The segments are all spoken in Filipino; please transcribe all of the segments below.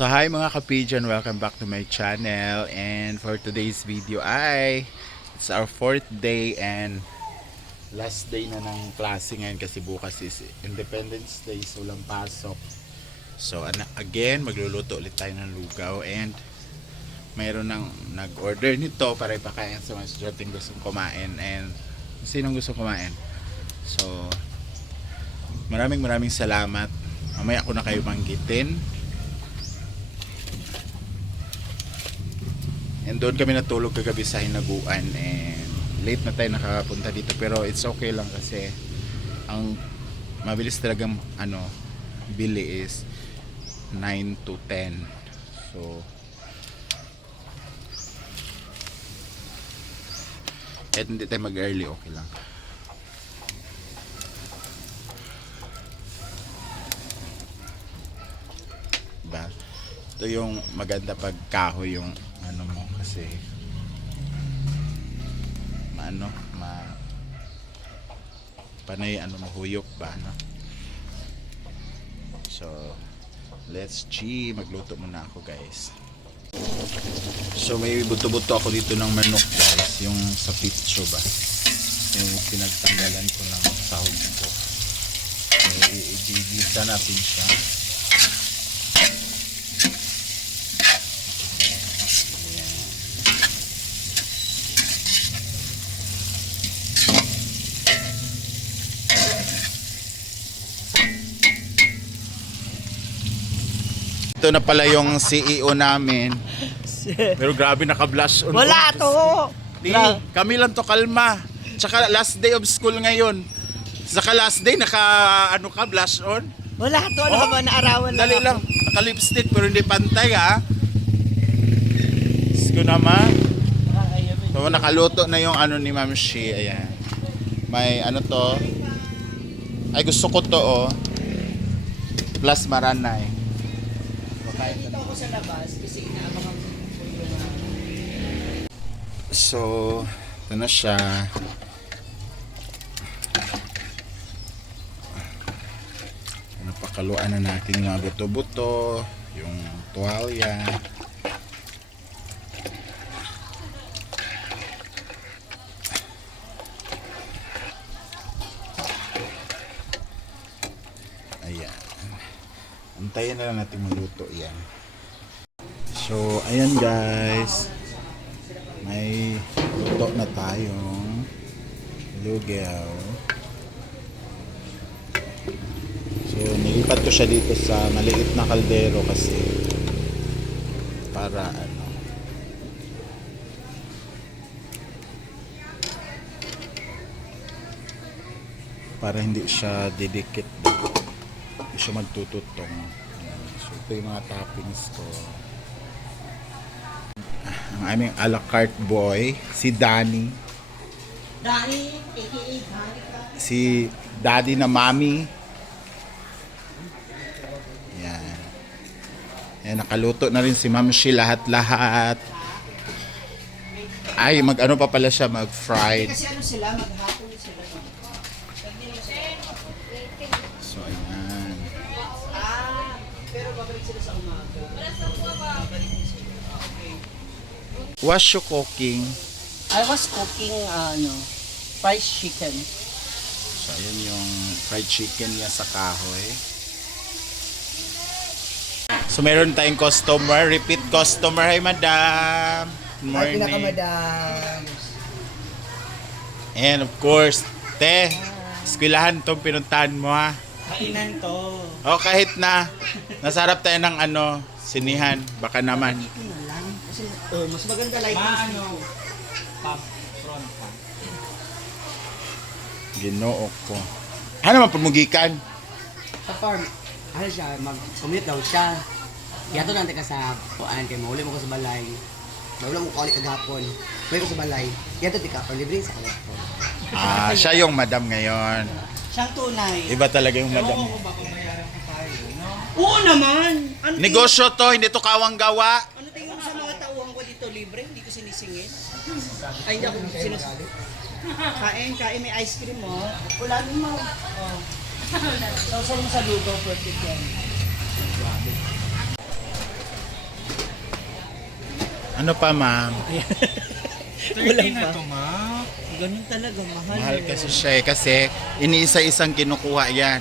So hi mga kapijan, welcome back to my channel, and for today's video it's our fourth day and last day na ng klase ngayon kasi bukas is Independence Day, so walang pasok. So again, magluluto ulit tayo ng lugaw and mayroon nang nag-order nito para ipakain sa mga estudyanteng gustong kumain and sinong gustong kumain. So maraming salamat. Mamaya ako na kayo banggitin. And doon kami natulog kagabi sa Hinaguan and late na tayo nakakapunta dito, pero it's okay lang kasi ang mabilis talagang bili is 9 to 10. So kahit hindi tayo mag-early, okay lang. Diba? Ito yung maganda pag kahoy yung mo kasi panay mahuyok ba, no? So let's magluto muna ako, guys. So may buto-buto ako dito ng manok, guys, yung sa pitso ba, yung pinagtanggalan ko ng sahog ko. I-gigisa natin siya. Ito na pala yung CEO namin. Pero grabe, naka-blush on. Wala to! Kami lang to, kalma. Tsaka last day of school ngayon. Saka last day, blush on. Wala to, ano ka ba, naarawan lang. Dali lang, naka-lipstick pero hindi pantay, ha? Gusto naman. So, nakaluto na yung ni Ma'am Shi. Ayan. May to. Ay, gusto ko to, plus maranay. Dito ako sa labas kasi inaabangan ko yung So, ito na siya. Napakaluan na natin yung mga buto-buto, yung tuwalya. Ayan. Antayin na lang natin maluto yan. So, ayan, guys. May luto na tayong lugaw. So, nilipat ko siya dito sa maliit na kaldero kasi para para hindi siya didikit, hindi siya magtututong. So, ito yung mga toppings ko. Ang aming a la carte boy, si Danny. Danny, aka Danny. Si Daddy na Mami. Yan. Yan, nakaluto na rin si Ma'am Shi lahat-lahat. Ay, pa pala siya, mag-fried. Kasi sila, maghapon sila. So, ayan. Pero babalik sila sa umaga. What's you cooking? I was cooking, fried chicken. So, ayan yung fried chicken niya sa kahoy. So, meron tayong customer, repeat customer. Hi, madam. Good Ay, morning. pinaka-madam. And of course, te, eskwelahan tong pinuntahan mo, ha? Kainan to. O, kahit na nasarap tayo ng sinihan, baka naman. Ito na lang. Kasi, mas maganda lighting. Front pa. Ginoo ko. Ano man pumugikan? Sa farm, siya, mag-commute daw siya. Yato lang ka sa kuan kay mauli mo ko sa balay. Mauli mo ko ulit kagapon. May ko sa balay. Yato ka pa libre sa kalapon. Siya yung madam ngayon. Siyang tunay. Iba talaga yung madam. Oo, baka mayaran ko tayo, no? Oo naman. Ano Negosyo to, hindi to kawang gawa. Ano tingin mo sa mga tauhan ko dito libre? Hindi ko sinisingit. Ay, hindi ako sinisingit. Kain, may ice cream mo. Ulamin mo. Sausaw mo sa lugaw, perfect yan. Ano pa, ma'am? Walang na pa. to, ma. Ganun talaga, mahal. Mahal kasi siya eh. Kasi iniisa-isang kinukuha yan.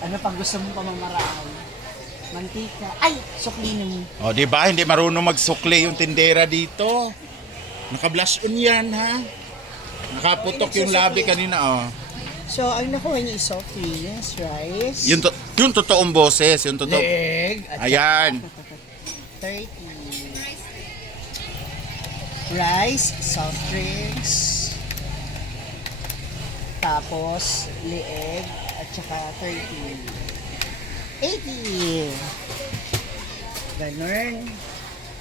Ano pang gusto mo pa mamaraan? Mantika. Ay, suklinin mo. O, di ba? Hindi marunong magsukli yung tindera dito. Naka-blush on yan, ha? Nakaputok yung labi kanina, oh. So, ang nakuha niyo is soft drinks, rice, Yung totoong boses, yung totoo. leg, at Ayan. 30. Rice, soft drinks, tapos leeg, at saka 30. 80. Ganun.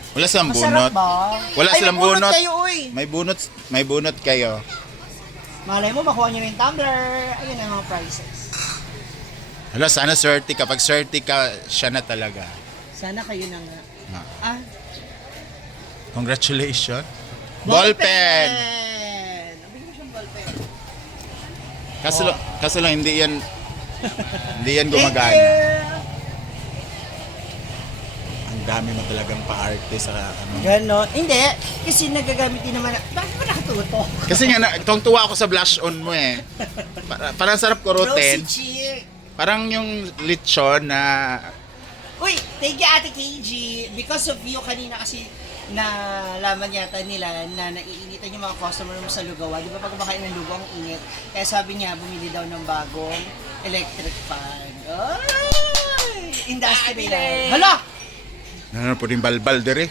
Wala silang Masarap bunot. ba? Wala Ay, silang may bunot bunot. kayo, uy. May bunot kayo. Malay mo, makuha niyo yung tumbler. Ayun ang mga prices. Hala, sana swerte ka. Pag swerte ka, siya na talaga. Sana kayo na nga. Ah, Congratulations. Ballpen! Nabigyan mo siyang ballpen. Kaso lang, hindi yan Thank gumagana. you! Ang dami mo talagang pa-arte sa ano. Ganon. Hindi. Kasi nagagamit din naman. Bakit ba nakatuto? Kasi nga, tuwa ako sa blush on mo eh. Parang sarap kurutin. Rosy cheek. Parang yung lechon na... Uy, thank you Ate KG. Because of you, kanina kasi nalaman yata nila na naiinitan yung mga customer mo sa Lugawa. Di ba pag kumakain ng lugaw, ang init. Kaya sabi niya, bumili daw ng bagong electric fan. Ay! Industry lang. Hala! Ano po din balbal dire.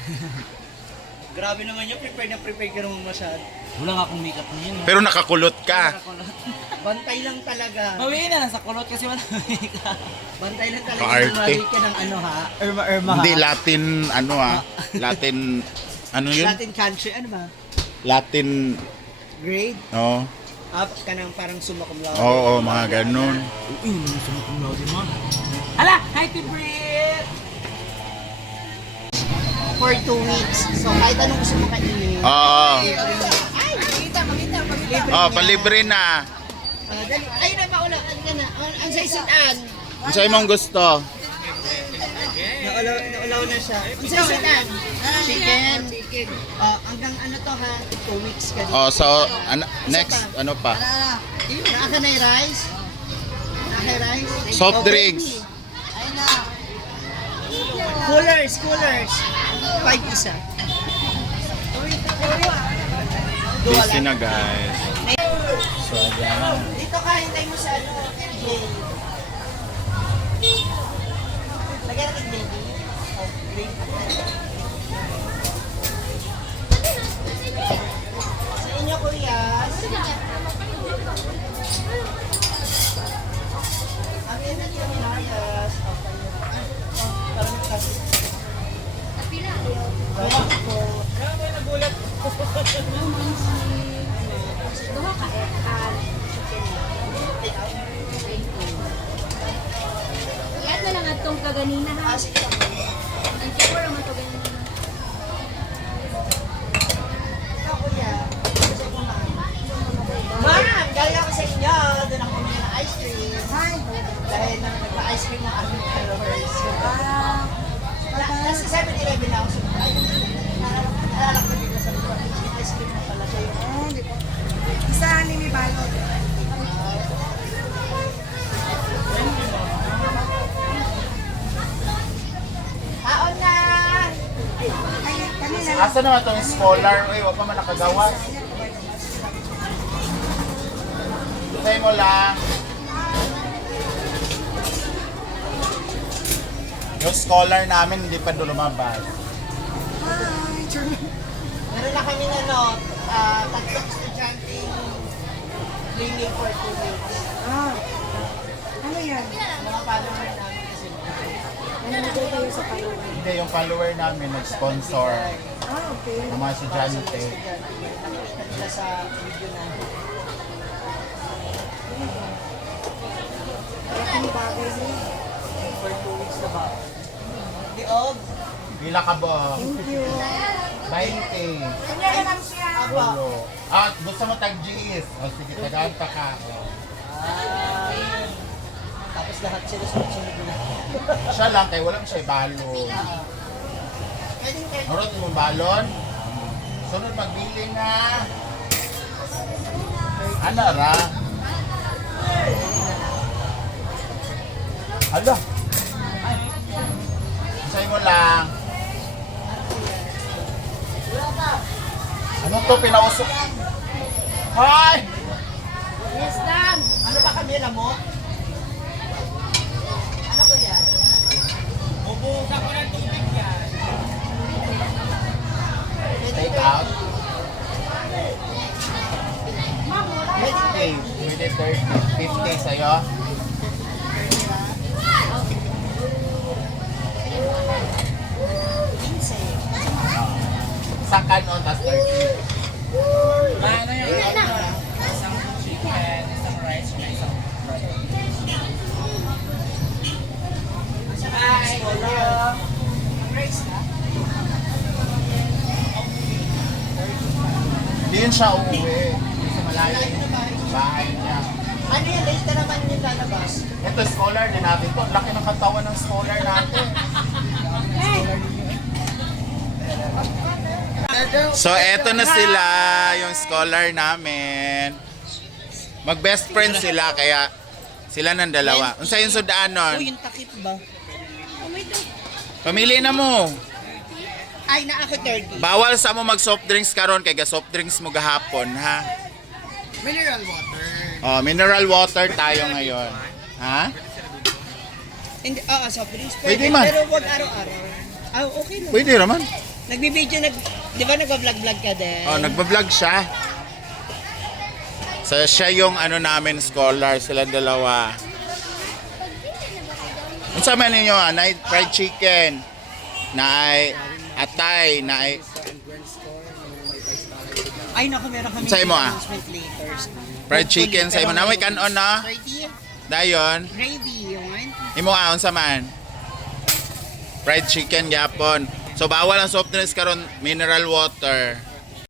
Grabe naman yun. Prepare ka naman masyado. Wala nga akong makeup niyan. Pero nakakulot ka. Bantay lang talaga. Bawiin na lang sa kulot kasi wala makeup. Bantay lang talaga. Kaarte. Mali ka ng ano ha? Irma Hindi, ha? Latin, ano Latin, ano yun? Latin country. Ano ba? Latin, Grade? oh. Up ka ng parang summa cum laude. Oo, mga ganun. Uy, naman sa mga laude mo. Hala! Hi, Tibrit! For 2 weeks. So, kahit anong gusto mo kainin. Oo. Ay, libre Oh, niya. palibre na. Dali. Ay, na ba ulit? Ano na? Ang saisitan. Ano sa'yo mong gusto? Naulaw na siya. Ang saisitan. Chicken. Hanggang ano to ha? 2 weeks ka dito. Oh, so, next, ano pa? Naka ka na yung rice? Naka yung rice? Soft Oh, drinks. Coolers. 5 isa. Busy na, guys. So, ayan. Dito ka, hintay mo sa ano, MJ. Lagyan natin baby. Oh, drink. Sa inyo, kuya. Ang ina niyo, Elias. Parang kasi. Kaya po. Duha ka Iat na lang atong kaganina ha. Sige lang. Ang kipor naman to ganina. Ikaw, kuya. Kasi kumain. Ma'am, galing ako sa inyo. Doon ako bumili ng ice cream. Dahil nagpa-ice cream ng aming followers. Nasa 7-Eleven ako. So, ay, naalala ko dito sa mga ice cream na pala siya yun. Isa ni mi balot. Taon na! Ay, kanina Asa naman itong scholar? Uy, wag pa man nakagawas. Sa'yo mo lang. Yung scholar namin hindi pa doon lumabas. Meron na kami na no, tatlong estudyante cleaning for 2 weeks. ano yan? Mga follower namin kasi. Nananagay kayo sa palo. Hindi, yung follower namin nag-sponsor Okay. ng mga estudyante. Nakikita nila sa video namin. Malaking bagay niya. For 2 weeks na ba? Di og. Bila ka ba? Thank you. 20. Kanya naman siya. Aba. Gusto mo tag-GS? O sige, tagaan pa ka. Tapos lahat sila sunod-sunod na. Siya lang, kaya walang siya ibalo. Harot mo balon. Sunod magbili na. Ano ra? Ala. Say mo lang. Ano to pinausok? Hoy! Yes, Dan! Ano ba kami, alam mo? Ano ko yan? Bubuhusan ko ng tubig yan. Take out. Ready? Pwede 30, 50 sa'yo. Sa kanon, tas 30. Ano yung isang chicken, isang rice, na isang Hi! Hello! Grace na? Hindi yun siya uuwi. Sa malayo yung bahay niya. Ano yan? Late na naman yung lalabas. Ito, scholar din natin to. Laki ng katawan ng scholar natin. So, eto na sila, yung scholar namin. Mag-best friend sila, kaya sila ng dalawa. Unsa yung sudaanon? yung takip ba? Pamili na mo. Ay, na ako 30. Bawal sa mo mag soft drinks karon kay ga soft drinks mo gahapon, ha? Mineral water. Oh, mineral water tayo ngayon. Ha? Hindi, soft drinks. Pwede man. Pero wag araw-araw. Okay lang. Pwede naman. Nagbibideo, di ba nagpa-vlog-vlog ka din? Oh, nagba-vlog siya. So, siya yung ano namin scholar, sila dalawa. Unsa man ninyo, na fried chicken, na atay, na Ay, naku, meron kami Sa'yo mo, announcement later. fried chicken sa imo na may kanon na. 30, Dayon, gravy yun. imo unsa man? Fried chicken gyapon. So bawal ang soft drinks karon, mineral water.